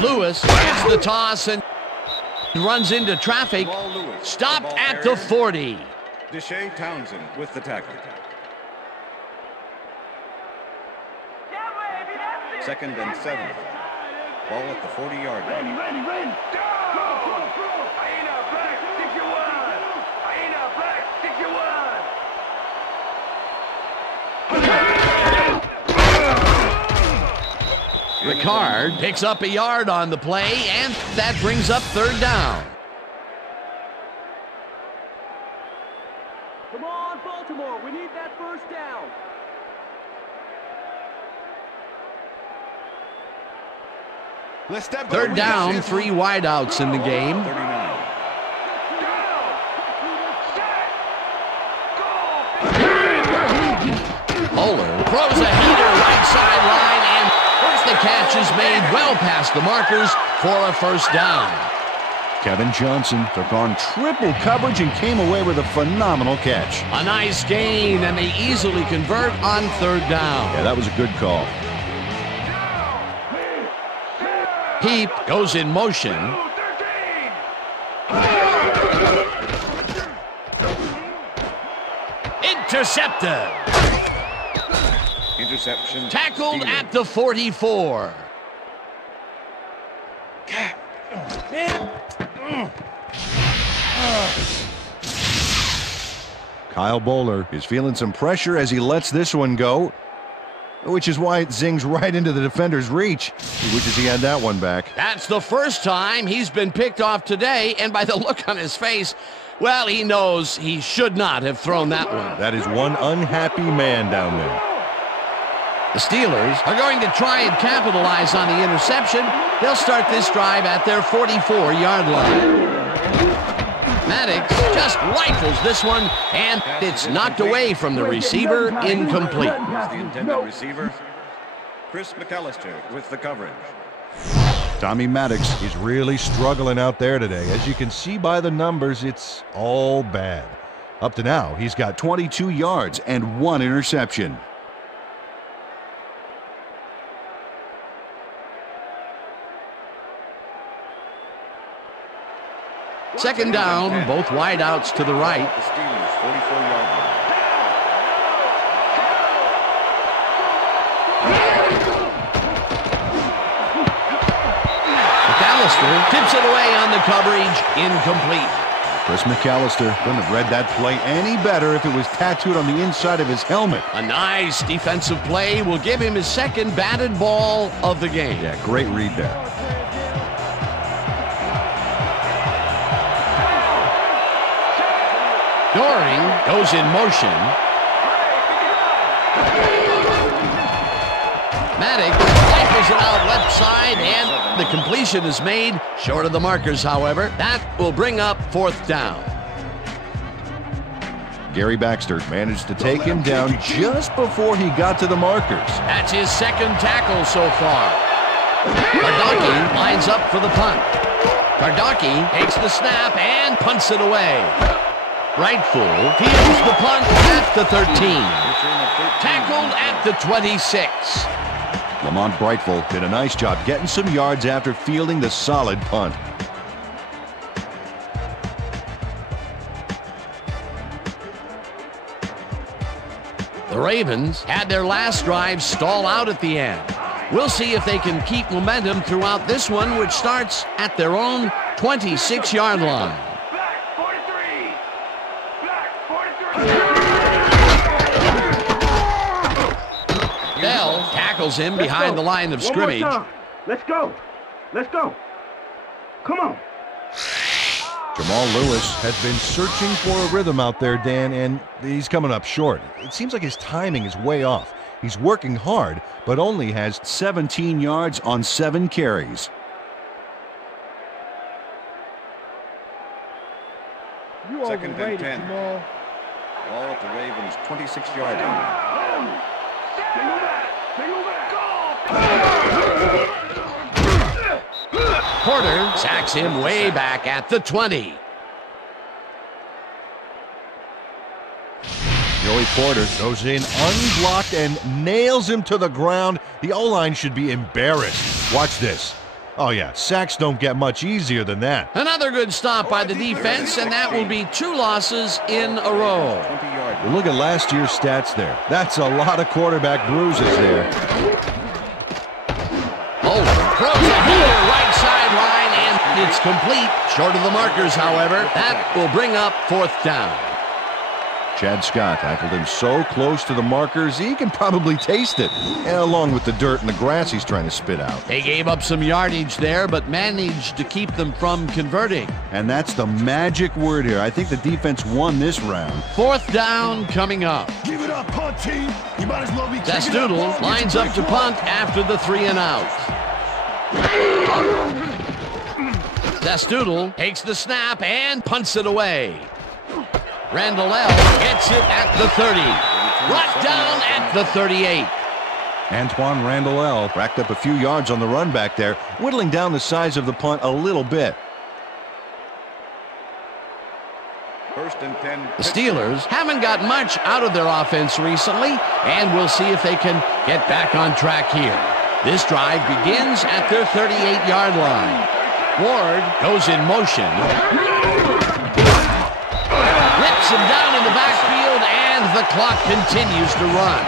Lewis gets the toss and runs into traffic. Stopped at the 40. Duce Townsend with the tackle. Second and 7. Ball at the 40-yard line. Ready. Ricard picks up a yard on the play, and that brings up third down. Come on, Baltimore. We need that first down. Third down, 3 wideouts in the game. 39. Boller throws a heater right sideline, and the catch is made well past the markers for a first down. Kevin Johnson took on triple coverage and came away with a phenomenal catch. A nice gain, and they easily convert on third down. Yeah, that was a good call. Heap goes in motion. Intercepted. Interception. Tackled at the 44. Kyle Boller is feeling some pressure as he lets this one go, which is why it zings right into the defender's reach. He wishes he had that one back. That's the first time he's been picked off today, and by the look on his face, well, he knows he should not have thrown that one. That is one unhappy man down there. The Steelers are going to try and capitalize on the interception. They'll start this drive at their 44-yard line. Maddox just rifles this one, and it's knocked away from the receiver, incomplete. The intended receiver, Chris McAllister with the coverage. Tommy Maddox is really struggling out there today. As you can see by the numbers, it's all bad. Up to now, he's got 22 yards and 1 interception. Second down, both wideouts to the right. The Steelers, 44-yard line. McAllister tips it away on the coverage, incomplete. Chris McAllister couldn't have read that play any better if it was tattooed on the inside of his helmet. A nice defensive play will give him his second batted ball of the game. Yeah, great read there. Doring goes in motion. Maddox rifles it out left side, and the completion is made short of the markers, however. That will bring up fourth down. Gary Baxter managed to take him down just before he got to the markers. That's his second tackle so far. Kardaki lines up for the punt. Kardaki takes the snap and punts it away. Brightful fields the punt at the 13. Tackled at the 26. Lamont Brightful did a nice job getting some yards after fielding the solid punt. The Ravens had their last drive stall out at the end. We'll see if they can keep momentum throughout this one, which starts at their own 26-yard line. Bell tackles him behind the line of scrimmage. Let's go. Come on. Jamal Lewis has been searching for a rhythm out there, Dan, and he's coming up short. It seems like his timing is way off. He's working hard, but only has 17 yards on 7 carries. Second and 10. Jamal. Ball at the Ravens' 26-yard line. Porter sacks him way back at the 20. Joey Porter goes in unblocked and nails him to the ground. The O-line should be embarrassed. Watch this. Oh, yeah, sacks don't get much easier than that. Another good stop by the defense, and that will be 2 losses in a row. Well, look at last year's stats there. That's a lot of quarterback bruises there. Boller throws a heater right sideline, and it's complete. Short of the markers, however. That will bring up 4th down. Chad Scott tackled him so close to the markers, he can probably taste it, and along with the dirt and the grass he's trying to spit out. They gave up some yardage there, but managed to keep them from converting. And that's the magic word here. I think the defense won this round. 4th down coming up. Give it up, punt team. You might as well be Zastoodle lines up to punt after the 3 and out. Zastoodle takes the snap and punts it away. Randall L. gets it at the 30. Brought down at the 38. Antoine Randall L. racked up a few yards on the run back there, whittling down the size of the punt a little bit. 1st and 10. The Steelers haven't got much out of their offense recently, and we'll see if they can get back on track here. This drive begins at their 38-yard line. Ward goes in motion. Rips him down in the backfield, and the clock continues to run.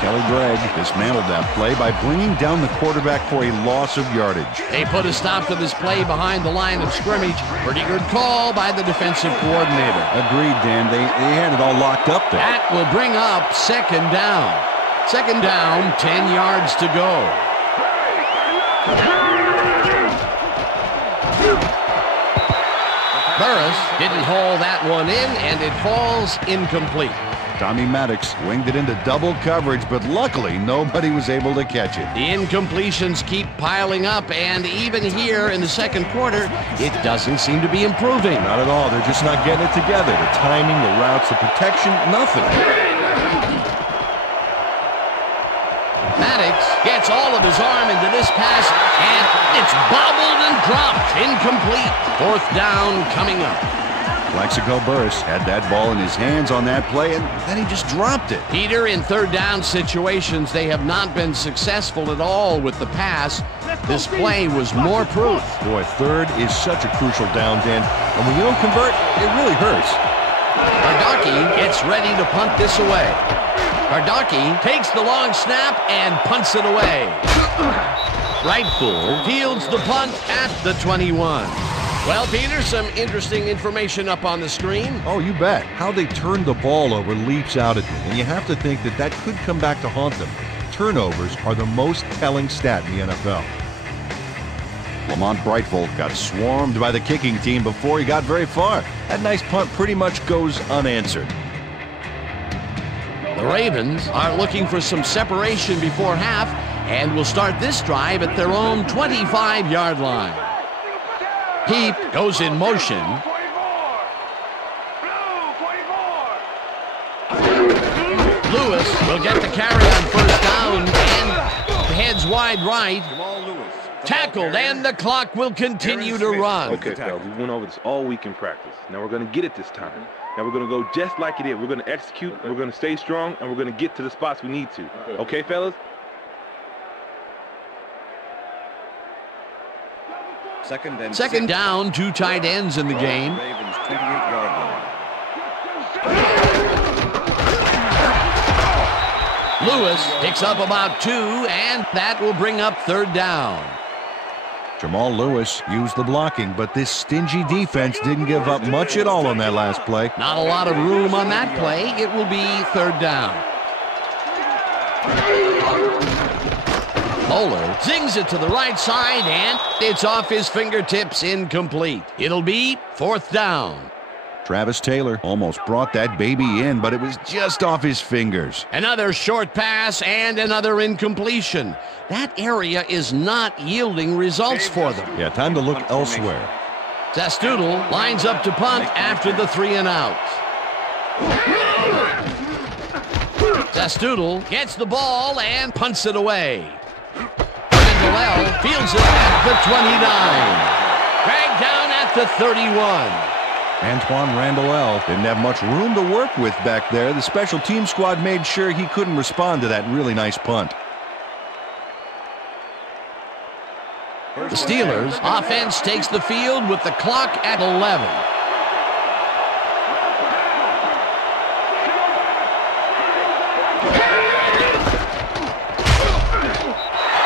Kelly Gregg dismantled that play by bringing down the quarterback for a loss of yardage. They put a stop to this play behind the line of scrimmage. Pretty good call by the defensive coordinator. Agreed, Dan. They had it all locked up there. That will bring up 2nd down. 2nd down, 10 yards to go. Burress didn't haul that one in, and it falls incomplete. Tommy Maddox winged it into double coverage, but luckily nobody was able to catch it. The incompletions keep piling up, and even here in the 2nd quarter, it doesn't seem to be improving. Not at all. They're just not getting it together. The timing, the routes, the protection, nothing. Maddox gets all of his arm into this pass, and it's bobbled and dropped. Incomplete. 4th down coming up. Plaxico Burress had that ball in his hands on that play, and then he just dropped it. Peter, in 3rd down situations, they have not been successful at all with the pass. This play was more proof. Boy, 3rd is such a crucial down, Dan, and when you don't convert, it really hurts. Ardaki gets ready to punt this away. Ardaki takes the long snap and punts it away. Rightful fields the punt at the 21. Well, Peter, some interesting information up on the screen. Oh, you bet. How they turned the ball over leaps out at me, and you have to think that that could come back to haunt them. Turnovers are the most telling stat in the NFL. Lamont Brightful got swarmed by the kicking team before he got very far. That nice punt pretty much goes unanswered. The Ravens are looking for some separation before half and will start this drive at their own 25-yard line. Heap goes in motion. Lewis will get the carry on 1st down and heads wide right. Jamal Lewis. Tackled, and the clock will continue to run. Okay, fellas, we went over this all week in practice. Now we're going to get it this time. Now we're going to go just like it is. We're going to execute, we're going to stay strong, and we're going to get to the spots we need to. Okay, fellas? 2nd down, 2 tight ends in the game. Ravens 28-yard line. Lewis picks up about 2, and that will bring up 3rd down. Jamal Lewis used the blocking, but this stingy defense didn't give up much at all on that last play. Not a lot of room on that play. It will be 3rd down. Boller zings it to the right side, and it's off his fingertips, incomplete. It'll be 4th down. Travis Taylor almost brought that baby in, but it was just off his fingers. Another short pass and another incompletion. That area is not yielding results for them. Yeah, time to look elsewhere. Zastoodle lines up to punt after the 3 and out. Zastoodle gets the ball and punts it away. Randall fields it at the 29. Dragged down at the 31. Antoine Randall didn't have much room to work with back there. The special team squad made sure he couldn't respond to that really nice punt. The Steelers offense takes the field with the clock at 11.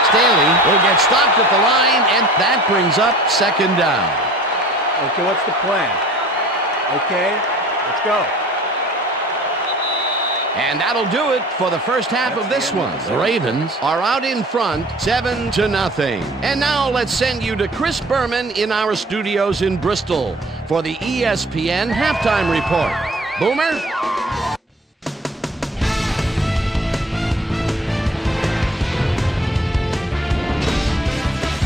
Staley will get stopped at the line, and that brings up second down. Okay, what's the plan? Okay, let's go. And that'll do it for the first half of this one. The Ravens are out in front, 7-0. And now let's send you to Chris Berman in our studios in Bristol for the ESPN Halftime Report. Boomer?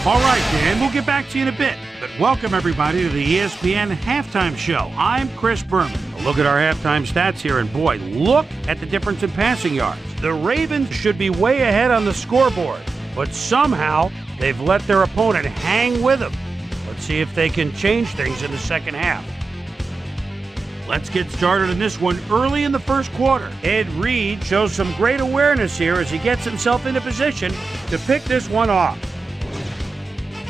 All right, Dan, we'll get back to you in a bit. But welcome, everybody, to the ESPN Halftime Show. I'm Chris Berman. Look at our halftime stats here, and boy, look at the difference in passing yards. The Ravens should be way ahead on the scoreboard, but somehow they've let their opponent hang with them. Let's see if they can change things in the second half. Let's get started in this one early in the first quarter. Ed Reed shows some great awareness here as he gets himself into position to pick this one off.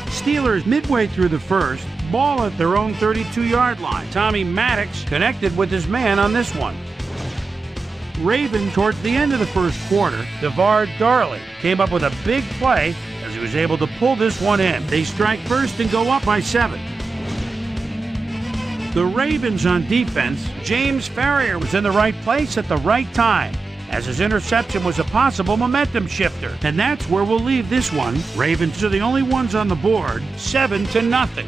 Steelers midway through the first, ball at their own 32-yard line. Tommy Maddox connected with his man on this one. Raven towards the end of the first quarter, DeVard Darley came up with a big play as he was able to pull this one in. They strike first and go up by 7. The Ravens on defense, James Farrior was in the right place at the right time, as his interception was a possible momentum shifter. And that's where we'll leave this one. Ravens are the only ones on the board, 7-0.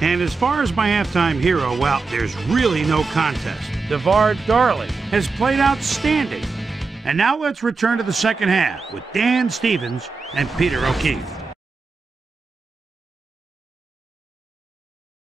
And as far as my halftime hero, well, there's really no contest. DeVard Darley has played outstanding. And now let's return to the second half with Dan Stevens and Peter O'Keefe.